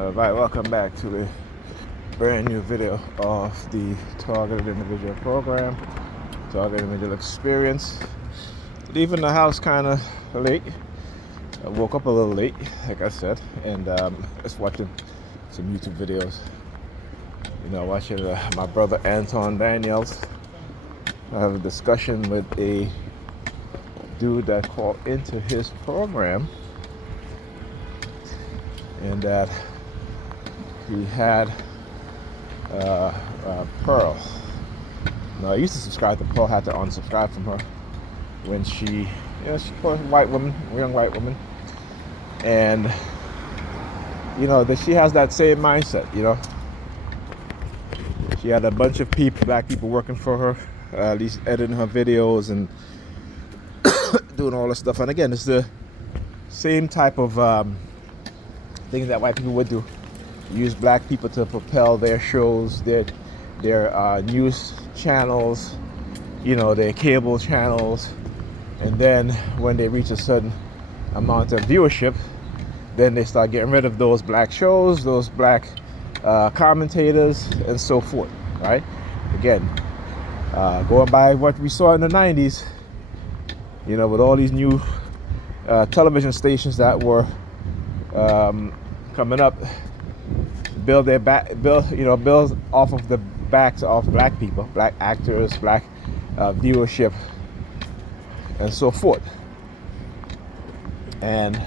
Alright, welcome back to a brand new video of the Targeted Individual Program, Targeted Individual Experience. Leaving the house kind of late. I woke up a little late, like I said, and just watching some YouTube videos. You know, watching my brother Anton Daniels have a discussion with a dude that called into his program, and that he had Pearl. Now, I used to subscribe to Pearl, had to unsubscribe from her when she was a white woman, young white woman, and that she has that same mindset. She had a bunch of black people working for her, at least editing her videos and doing all this stuff. And again, it's the same type of things that white people would do. Use black people to propel their shows, their news channels, their cable channels, and then when they reach a certain amount of viewership, then they start getting rid of those black shows, those black commentators, and so forth. Right? Again, going by what we saw in the 90s, with all these new television stations that were coming up, build off of the backs of black people, black actors, black viewership, and so forth. And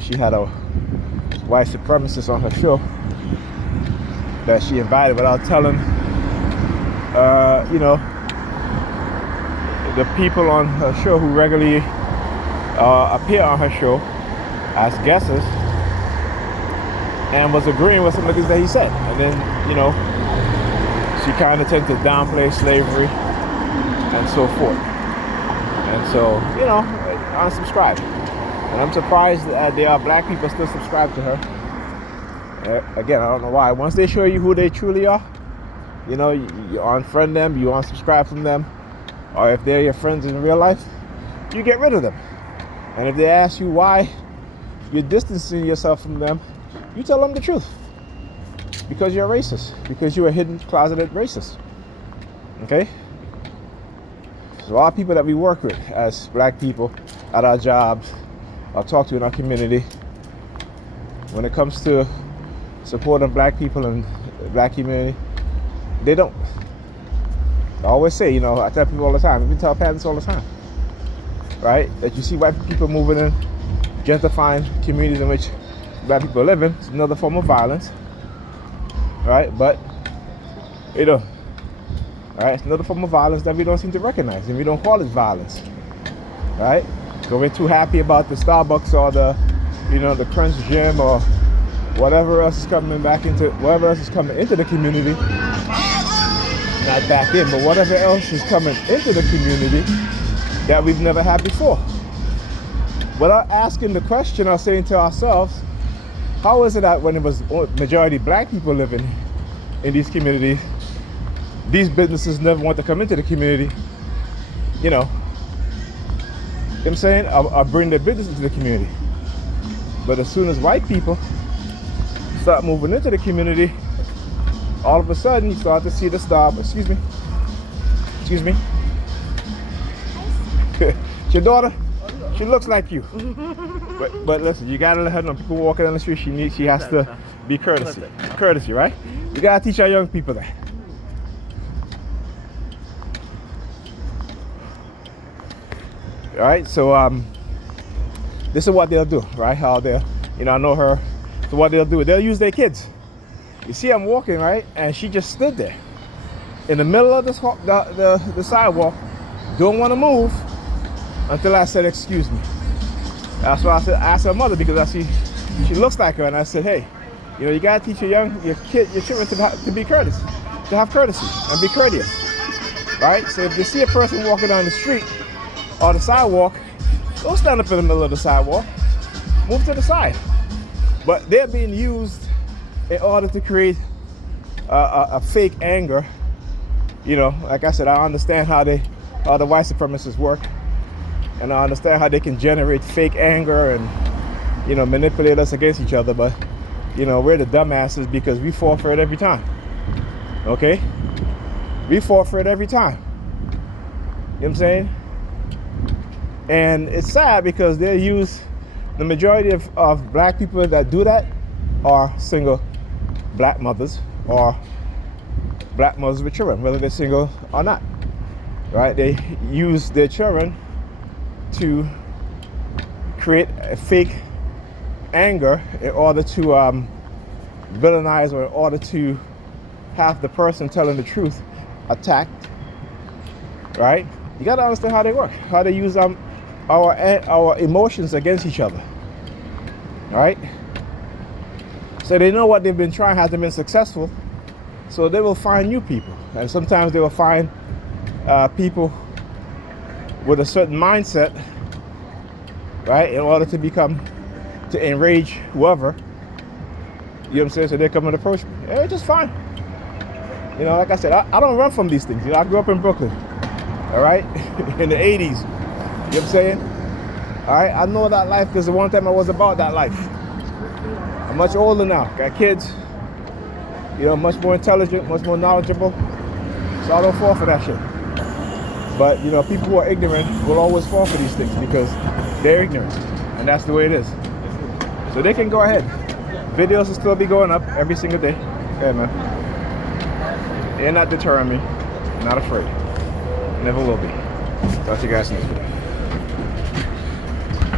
she had a white supremacist on her show that she invited without telling the people on her show who regularly appear on her show as guests, and was agreeing with some of the things that he said. And then, she kind of tended to downplay slavery and so forth. And so, unsubscribe. And I'm surprised that there are black people still subscribed to her. Again, I don't know why. Once they show you who they truly are, you unfriend them, you unsubscribe from them, or if they're your friends in real life, you get rid of them. And if they ask you why you're distancing yourself from them, you tell them the truth. Because you're a racist. Because you're a hidden, closeted racist. Okay? So a lot of people that we work with as black people at our jobs or talk to in our community, when it comes to supporting black people and the black community, they don't. I always say, I tell people all the time, we tell parents all the time, right? That you see white people moving in, gentrifying communities in which black people live in. It's another form of violence, right? But it's another form of violence that we don't seem to recognize, and we don't call it violence, right? So we're too happy about the Starbucks or the Crunch Gym or whatever else is coming into the community. Not back in, but whatever else is coming into the community that we've never had before. Without asking the question or saying to ourselves, how is it that when it was majority black people living in these communities, these businesses never want to come into the community, what I'm saying, or bring their business into the community. But as soon as white people start moving into the community, all of a sudden you start to see the Starbucks. Excuse me. It's your daughter? She looks like you. But listen, you gotta let her know. People walking down the street, she has to be courtesy, right? We gotta teach our young people that. All right, so this is what they'll do, right? How they'll, I know her. So what they'll do, they'll use their kids. You see, I'm walking, right, and she just stood there in the middle of the sidewalk, don't want to move until I said, "Excuse me." That's why I asked her mother, because I see she looks like her, and I said, "Hey, you gotta teach your children to be courteous, to have courtesy and be courteous, right? So if they see a person walking down the street or the sidewalk, don't stand up in the middle of the sidewalk. Move to the side." But they're being used in order to create a fake anger. Like I said, I understand how the white supremacists work, and I understand how they can generate fake anger and manipulate us against each other. But you know, we're the dumbasses because we fall for it every time. Okay? We fall for it every time. You know what I'm saying? And it's sad because they use, the majority of black people that do that are single black mothers or black mothers with children, whether they're single or not. Right? They use their children to create a fake anger in order to villainize, or in order to have the person telling the truth attacked. Right? You gotta understand how they work, how they use our emotions against each other. Right? So they know what they've been trying hasn't been successful, so they will find new people, and sometimes they will find people with a certain mindset, right, in order to enrage whoever. You know what I'm saying? So they come and approach me. Yeah, it's just fine. You know, like I said, I don't run from these things. You know, I grew up in Brooklyn, all right, in the 80s. You know what I'm saying? All right, I know that life because the one time I was about that life. I'm much older now, got kids, you know, much more intelligent, much more knowledgeable, so I don't fall for that shit. But, you know, people who are ignorant will always fall for these things because they're ignorant, and that's the way it is. So they can go ahead. Videos will still be going up every single day. Okay, man. They're not deterring me. Not afraid. Never will be. Talk to you guys next video.